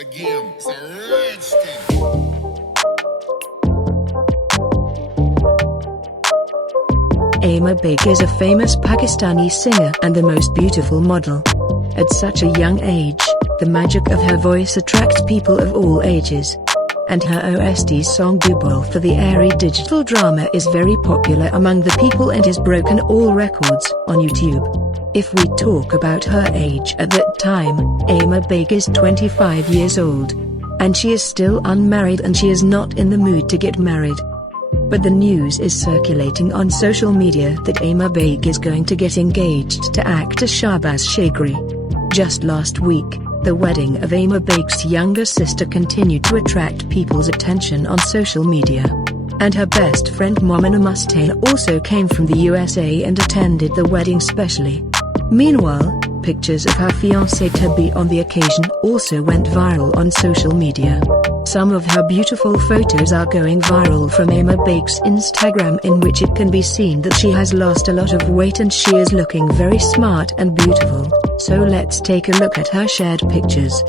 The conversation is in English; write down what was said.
again. It's a rich thing. Aima Baig is a famous Pakistani singer and the most beautiful model. At such a young age, the magic of her voice attracts people of all ages. And her OST song Dubol for the airy digital drama is very popular among the people and has broken all records on YouTube. If we talk about her age at that time, Aima Baig is 25 years old. And she is still unmarried and she is not in the mood to get married. But the news is circulating on social media that Aima Baig is going to get engaged to actor Shahbaz Shagri. Just last week, the wedding of Aima Baig's younger sister continued to attract people's attention on social media. And her best friend Momina Mustain also came from the USA and attended the wedding specially. Meanwhile, pictures of her fiancé to-be on the occasion also went viral on social media. Some of her beautiful photos are going viral from Aima Baig's Instagram, in which it can be seen that she has lost a lot of weight and she is looking very smart and beautiful. So let's take a look at her shared pictures.